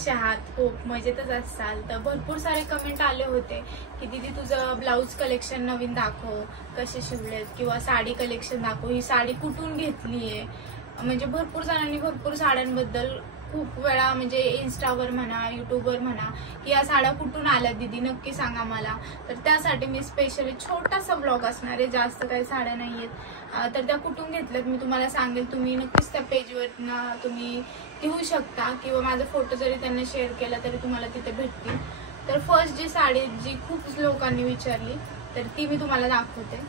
कसे आहात? खूप मजेतच असाल. तर भरपूर सारे कमेंट आले होते की दीदी तुझं ब्लाऊज कलेक्शन नवीन दाखव, कसे शिवलेत, किंवा साडी कलेक्शन दाखव, ही साडी कुठून घेतलीये. म्हणजे भरपूर जणांनी भरपूर साड्यांबद्दल खूप वेळा म्हणजे इंस्टावर म्हणा, युट्यूबवर म्हणा की या साड्या कुठून आल्या दीदी, नक्की सांगा मला. तर त्यासाठी मी स्पेशली छोटासा ब्लॉग असणार आहे, जास्त काही साड्या नाहीयेत. तर त्या कुठून घेतल्यात मी तुम्हाला सांगेल. तुम्ही नक्कीच त्या पेजवर तुम्ही घेऊ शकता, किंवा माझा फोटो जरी त्यांना शेअर केला तरी तुम्हाला तिथे भेटतील. तर फर्स्ट जी साडी जी खूप लोकांनी विचारली तर ती मी तुम्हाला दाखवते.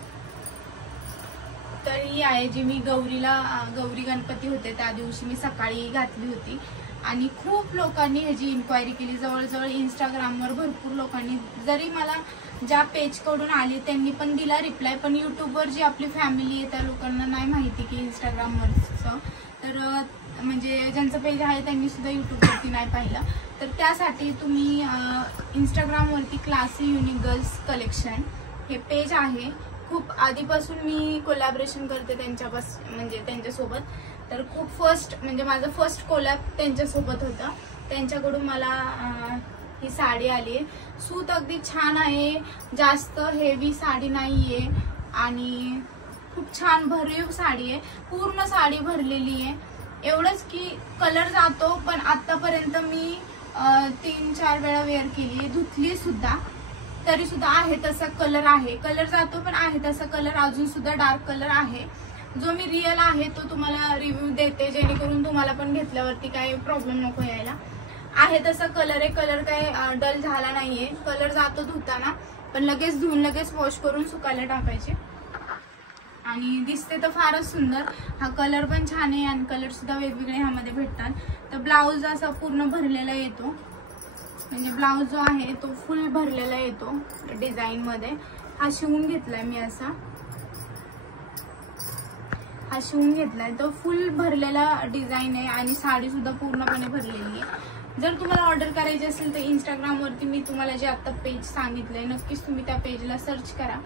तर ही आहे जी मी गौरी गणपती होते त्या दिवशी मी सकाळी घातली होती, आणि खूप लोकांनी ह्याची इन्क्वायरी केली. जवळजवळ इंस्टाग्रामवर भरपूर लोकांनी, जरी मला ज्या पेजकडून आली त्यांनी पण दिला रिप्लाय, पण युट्यूबवर जी आपली फॅमिली आहे त्या लोकांना नाही माहिती की इंस्टाग्रामवरचं. तर म्हणजे ज्यांचं पेज आहे त्यांनी सुद्धा युट्यूबवरती नाही पाहिलं. तर त्यासाठी तुम्ही इंस्टाग्रामवरती क्लासी युनिक गर्ल्स कलेक्शन हे पेज आहे. खूप आधीपासून मी कोलॅबरेशन करते त्यांच्यासोबत. तर खूप म्हणजे माझं फर्स्ट कोलॅब त्यांच्यासोबत होतं. त्यांच्याकडून मला ही साडी आली आहे. सूत अगदी छान आहे, जास्त हेवी साडी नाहीये, आणि खूप छान भरीव साडी आहे. पूर्ण साडी भरलेली आहे. एवढंच की कलर जातो, पण आतापर्यंत मी 3-4 वेळा वेअर केली, धुतली सुद्धा, तरी सुद्धा आहे तसा कलर आहे. कलर जातो पण आहे तसा कलर, अजून सुद्धा डार्क कलर आहे. जो मी रिअल आहे तो तुम्हाला रिव्ह्यू देते, जेणेकरून तुम्हाला पण घेतल्यावरती काही प्रॉब्लेम नको यायला. आहे तसा कलर आहे. कलर काही डल झाला नाहीये. कलर जातो धुताना, पण लगेच धुवून लगेच वॉश करून सुकायला टाकायचे. आणि दिसते तर फारच सुंदर. हा कलर पण छान आहे, आणि कलर सुद्धा वेगवेगळे ह्यामध्ये भेटतात. तर ब्लाऊज असा पूर्ण भरलेला येतो, म्हणजे ब्लाऊज जो आहे तो फुल भरलेला येतो डिझाईन मध्ये. हा शिवून घेतलाय मी असा, हा शिवून घेतलाय. तो फुल भरलेला डिझाईन आहे, आणि साडी सुद्धा पूर्णपणे भरलेली आहे. जर तुम्हाला ऑर्डर करायची असेल तर इंस्टाग्रामवरती मी तुम्हाला जे आता पेज सांगितलंय, नक्कीच तुम्ही त्या पेजला सर्च करा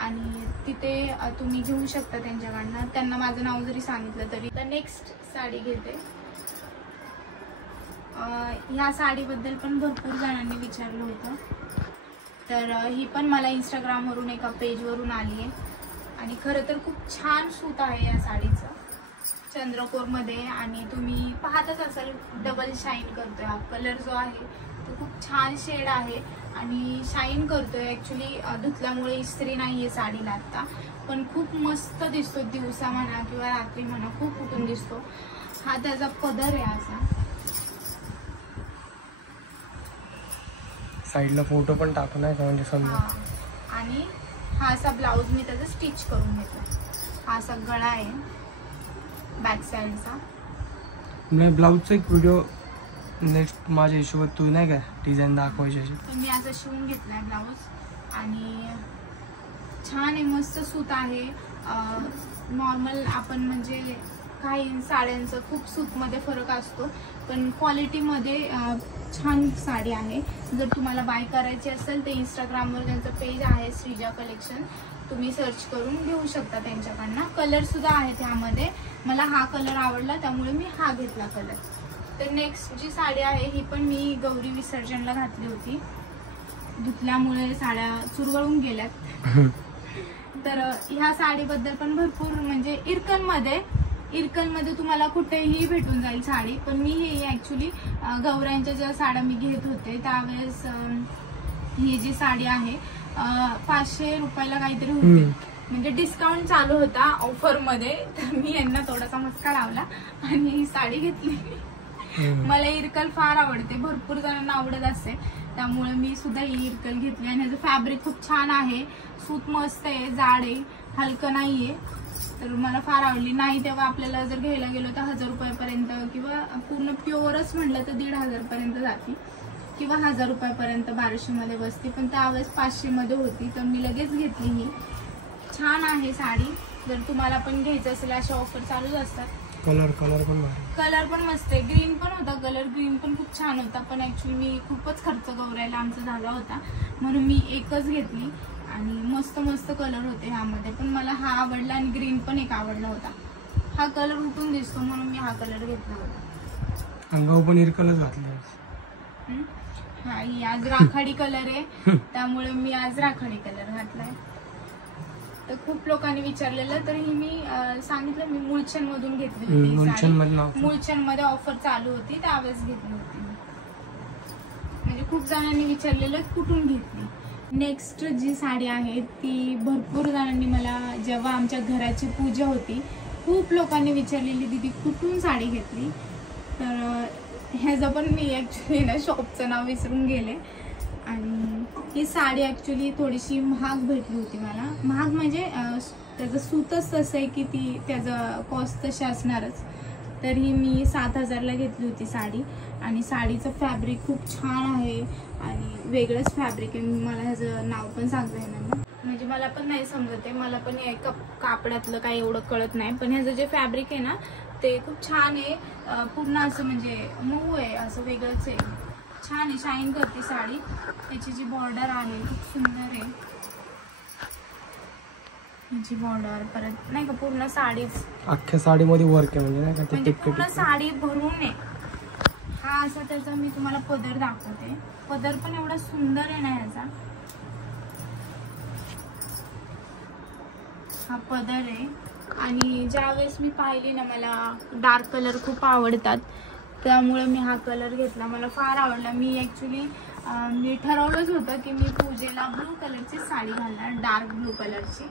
आणि तिथे तुम्ही घेऊ शकता त्यांच्याकडनं. त्यांना माझं नाव जरी सांगितलं तरी. तर नेक्स्ट साडी घेते. ह्या साडीबद्दल पण भरपूर जणांनी विचारलं होतं. तर ही पण मला इंस्टाग्रामवरून एका पेजवरून आली आहे, आणि खरं तर खूप छान सूत आहे या साडीचं, चंद्रकोरमध्ये. आणि तुम्ही पाहतच असाल डबल शाईन करतोय. हा कलर जो आहे तो खूप छान शेड आहे आणि शाईन करतोय. ऍक्च्युली धुतल्यामुळे इस्त्री नाहीये साडीला आता, पण खूप मस्त दिसतो. दिवसा म्हणा किंवा रात्री म्हणा खूप उठून दिसतो. हा त्याचा पदर आहे असा. साईडला फोटो पण टाकू नाही का, म्हणजे समजा. आणि हा असा ब्लाऊज मी त्याचा स्टिच करून घेतो. हा असा गळा आहे बॅक साईडचा. मी ब्लाऊजचा एक व्हिडिओ नेक्स्ट माझ्या हिशोबात तू नाही का डिझाईन दाखवायची. मी असं शिवून घेतलाय ब्लाऊज, आणि छान आहे, मस्त सूत आहे. नॉर्मल आपण म्हणजे काही साड्यांचं खूप सूतमध्ये फरक असतो, पण क्वालिटीमध्ये छान साडी आहे. जर तुम्हाला बाय करायची असेल तर इंस्टाग्रामवर त्यांचं पेज आहे श्रीजा कलेक्शन, तुम्ही सर्च करून घेऊ शकता त्यांच्याकडनं. कलर सुद्धा आहे त्यामध्ये. मला हा कलर आवडला त्यामुळे मी हा घेतला कलर. तर नेक्स्ट जी साडी आहे ही पण मी गौरी विसर्जनला घातली होती. धुतल्यामुळे साड्या चुरगळून गेल्यात. तर ह्या साडीबद्दल पण भरपूर म्हणजे इरकलमध्ये तुम्हाला कुठेही भेटून जाईल साडी. पण मी ही ऍक्च्युली गौऱ्यांच्या ज्या साड्या मी घेत होते त्यावेळेस ही जी साडी आहे 500 रुपयाला काहीतरी होती, म्हणजे डिस्काउंट चालू होता ऑफर मध्ये. तर मी यांना थोडासा मस्का लावला आणि ही साडी घेतली. मला इरकल फार आवडते, भरपूर जणांना आवडत असते, त्यामुळे मी सुद्धा ही इरकल घेतली. आणि ह्याचं फॅब्रिक खूप छान आहे, सूत मस्त आहे, जाड आहे, हलकं नाहीये. तर मला फार आवडली. नाही तेव्हा आपल्याला जर घ्यायला गेलो तर 1000 रुपयापर्यंत, किंवा पूर्ण प्युअरच म्हटलं तर 1500 पर्यंत जाते, किंवा 1000 रुपयापर्यंत 1200 मध्ये बसते. पण त्यावेळेस 500 मध्ये होती, तर मी लगेच घेतली. ही छान आहे साडी. जर तुम्हाला पण घ्यायचं असेल अशा ऑफर चालूच असतात. कलर पण मस्त आहे. ग्रीन पण होता कलर, ग्रीन पण खूप छान होता. पण ऍक्च्युली मी खूपच खर्च गौरायला आमचा झाला होता, म्हणून मी एकच घेतली. आणि मस्त मस्त कलर होते ह्यामध्ये, पण मला हा आवडला, आणि ग्रीन पण एक आवडला होता. हा कलर उठून दिसतो म्हणून मी हा कलर घेतला होता. अंगावर पण इरकलच घातलं. हा, ही आज राखाडी कलर आहे, त्यामुळे मी आज राखाडी कलर घातलाय. तर खूप लोकांनी विचारलेलं, तर ही मी सांगितलं मी मुळचंद मधून घेतली होती. मुळचंद मध्ये ऑफर चालू होती, त्यावेळेस घेतली होती. म्हणजे खूप जणांनी विचारलेलं कुठून घेतली. नेक्स्ट जी साडी आहे ती भरपूर जणांनी मला, जेव्हा आमच्या घराची पूजा होती, खूप लोकांनी विचारलेली दीदी कुठून साडी घेतली. तर ह्याचं पण मी ॲक्च्युली ना शॉपचं नाव विसरून गेले. आणि ही साडी ॲक्च्युली थोडीशी महाग भेटली होती मला. महाग म्हणजे त्याचं सूतच तसं आहे की ती त्याचं कॉस्ट तशी असणारच. तर ही मी 7,000ला घेतली होती साडी. आणि साडीचं फॅब्रिक खूप छान आहे आणि वेगळंच फॅब्रिक आहे. मला ह्याचं नाव पण सांगता येणार नाही, म्हणजे मला पण नाही समजत आहे. मला पण कापडातलं काही एवढं कळत नाही. पण ह्याचं जे फॅब्रिक आहे ना ते खूप छान आहे. पूर्ण असं म्हणजे मऊ आहे, असं वेगळंच आहे. छान आहे, शाईन करते साडी. त्याची जी बॉर्डर आहे खूप सुंदर आहे. ह्याची बॉर्डर परत नाही का पूर्ण साडीच, अख्ख्या साडीमध्ये वर्क आहे म्हणजे नाही का, म्हणजे पूर्ण साडी भरून आहे. हा असा त्याचा मी तुम्हाला पदर दाखवते. पदर पण एवढा सुंदर आहे ना ह्याचा. हा पदर आहे. आणि ज्यावेळेस मी पाहिली ना, मला डार्क कलर खूप आवडतात, त्यामुळे मी हा कलर घेतला. मला फार आवडला. मी ॲक्च्युली मी ठरवलंच होतं की मी पूजेला ब्लू कलरची साडी घालणार, डार्क ब्लू कलरची.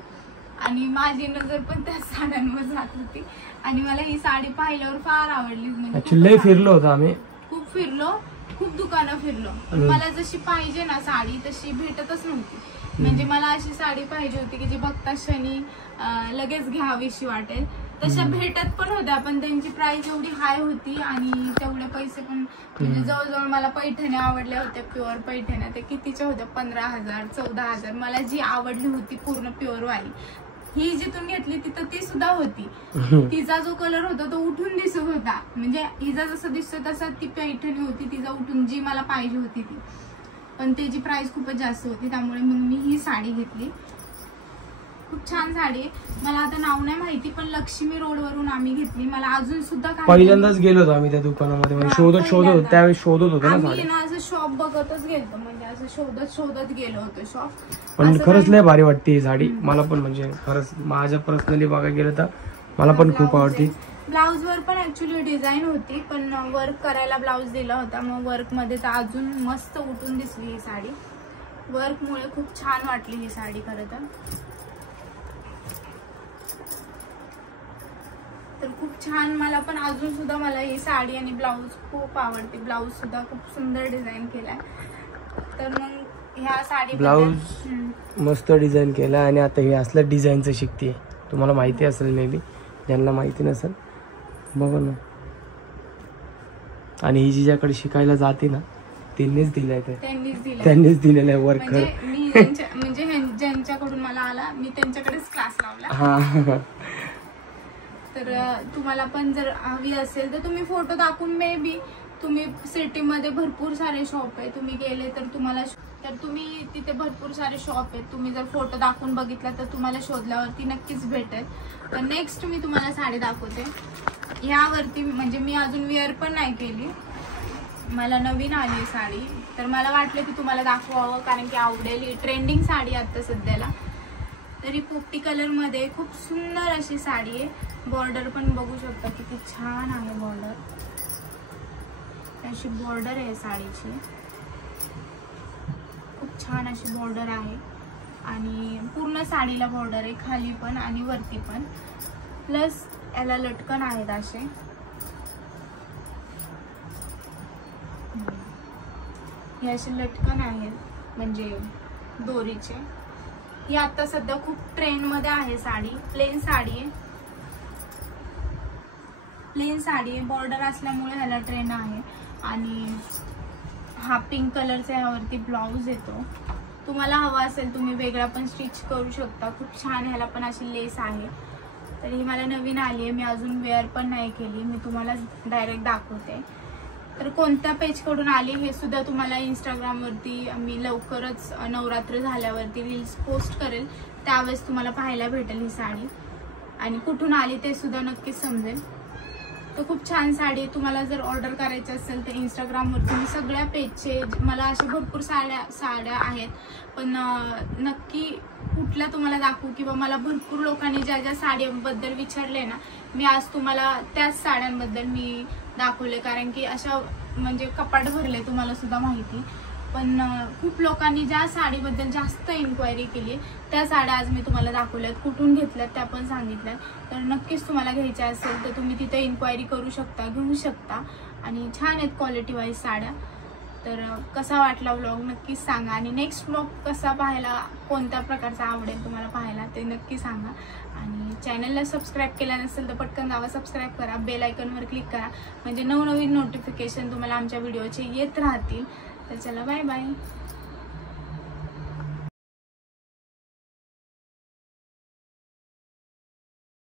आणि माझी नजर पण त्या साड्यांवर जात होती आणि मला ही साडी पाहिल्यावर फार आवडली. म्हणजे लय फिरलो होतो आम्ही, खूप फिरलो, खूप दुकानं फिरलो. मला जशी पाहिजे ना साडी तशी भेटतच नव्हती. म्हणजे मला अशी साडी पाहिजे होती की जी बघता क्षणी लगेच घ्यावीशी वाटेल. तशा भेटत पण होत्या, पण त्यांची प्राइस एवढी हाय होती आणि तेवढे पैसे पण. म्हणजे जवळजवळ मला पैठण्या आवडल्या होत्या, प्युअर पैठण्या. ते कितीच्या होत्या, 15,000 14,000. मला जी आवडली होती पूर्ण प्युअर वाली, ही जिथून घेतली तिथं ती सुद्धा होती. तिचा जो कलर होता तो उठून दिसत होता. म्हणजे हिचा जसं दिसतो तसा ती पैठणी होती तिचा उठून, जी मला पाहिजे होती ती. पण त्याची प्राइस खूपच जास्त होती, त्यामुळे मग मी ही साडी घेतली. खूप छान साडी आहे. मला आता नाव नाही माहिती, पण लक्ष्मी रोड वरून आम्ही घेतली. मला अजून सुद्धा पहिल्यांदाच गेलो होतो आम्ही त्या दुकानामध्ये, म्हणजे शोधत त्यावेळेस शोधत होतो ना साडी. ना असं शॉप बघतच गेलो, म्हणजे असं शोधत गेलो होतो शॉप. पण खरंच लय भारी वाटते ही साडी मला पण. म्हणजे खरंच माझ्या पर्सनली बघायला गेलं तर मला पण खूप आवडते. ब्लाउज वर पण ऍक्च्युली डिझाईन होती, पण वर्क करायला ब्लाउज दिला होता. मग वर्क मध्ये तर अजून मस्त उठून दिसली ही साडी. वर्क मुळे खूप छान वाटली ही साडी खरं तर खूप छान. मला पण अजून सुद्धा मला ही साडी आणि ब्लाऊज खूप आवडते. ब्लाऊज सुद्धा खूप सुंदर डिझाईन केलाय. तर मग ह्या साडी ब्लाऊज मस्त डिझाईन केला. आणि आता हे असलं डिझाईनचं शिकते, तुम्हाला माहिती असेल मे बी, ज्यांना माहिती नसेल बघा ना. आणि ही जिच्याकडे शिकायला जाते ना त्यांनीच दिलंय, त्यांनीच दिलेलं आहे वर्क. म्हणजे ज्यांच्याकडून मला आला मी त्यांच्याकडेच क्लास लावला. तर तुम्हाला पण जर हवी असेल तर तुम्ही फोटो दाखवून, मे बी तुम्ही सिटीमध्ये भरपूर सारे शॉप आहे, तुम्ही गेले तर तुम्हाला, तर तुम्ही तिथे भरपूर सारे शॉप आहेत. तुम्ही जर फोटो दाखवून बघितला तर तुम्हाला शोधल्यावरती नक्कीच भेटेल. तर नेक्स्ट मी तुम्हाला साडी दाखवते. यावरती म्हणजे मी अजून वेअर पण नाही केली, मला नवीन आली साडी. तर मला वाटलं की तुम्हाला दाखवावं, कारण की आवडेल. ही ट्रेंडिंग साडी आता सध्याला. तरी पोपटी कलर मध्ये खूप सुंदर अशी साडी आहे. बॉर्डर पण बघू शकता किती छान आहे बॉर्डर. अशी बॉर्डर आहे साडीची, खूप छान अशी बॉर्डर आहे. आणि पूर्ण साडीला बॉर्डर आहे, खाली पण आणि वरती पण. प्लस याला लटकन आहेत असे. हे असे लटकन आहेत म्हणजे दोरीचे. ही आता सध्या खूप ट्रेंड मध्ये आहे साडी. प्लेन साडी आहे, प्लेन साडी आहे. बॉर्डर असल्यामुळे ह्याला ट्रेंड आहे. आणि हा पिंक कलरचा ह्यावरती ब्लाऊज येतो. तुम्हाला हवा असेल तुम्ही वेगळा पण स्टिच करू शकता. खूप छान. ह्याला पण अशी लेस आहे. तर ही मला नवीन आली आहे, मी अजून वेअर पण नाही केली, मी तुम्हाला डायरेक्ट दाखवते. तर कोणत्या पेज कडून आली हे सुद्धा तुम्हाला इंस्टाग्रामवरती मी लवकरच नवरात्र झाल्यावरती रील्स पोस्ट करेल, त्यावेळेस तुम्हाला पाहायला भेटेल ही साडी. आणि कुठून आली ते सुद्धा नक्कीच समजेल. तर खूप छान साडी आहे. तुम्हाला जर ऑर्डर करायची असेल तर इंस्टाग्रामवर तुम्ही सगळ्या पेजचे, मला अशा भरपूर साड्या आहेत, पण नक्की कुठल्या तुम्हाला दाखवू, किंवा मला भरपूर लोकांनी ज्या ज्या साड्यांबद्दल विचारले ना, मी आज तुम्हाला त्याच साड्यांबद्दल मी दाखवले, कारण की अशा म्हणजे कपाट भरले तुम्हाला सुद्धा माहिती. पण खूप लोकांनी ज्या साडीबद्दल जास्त इन्क्वायरी केली त्या साड्या आज मी तुम्हाला दाखवल्यात, कुठून घेतल्यात त्या पण सांगितल्यात. तर नक्कीच तुम्हाला घ्यायच्या असेल तर तुम्ही तिथे इन्क्वायरी करू शकता, घेऊ शकता, आणि छान आहेत क्वालिटी वाईज साड्या. तर कसा वाटला व्लॉग नक्कीच सांगा, आणि नेक्स्ट व्लॉग कसा पाहायला, कोणत्या प्रकारचा आवडेल तुम्हाला पाहायला ते नक्की सांगा. आणि चॅनलला सबस्क्राईब केलं नसेल तर पटकन जावा, सबस्क्राईब करा, बेल आयकॉनवर क्लिक करा, म्हणजे नवनवीन नोटिफिकेशन तुम्हाला आमच्या व्हिडिओचे येत राहतील. तर चला, बाय बाय.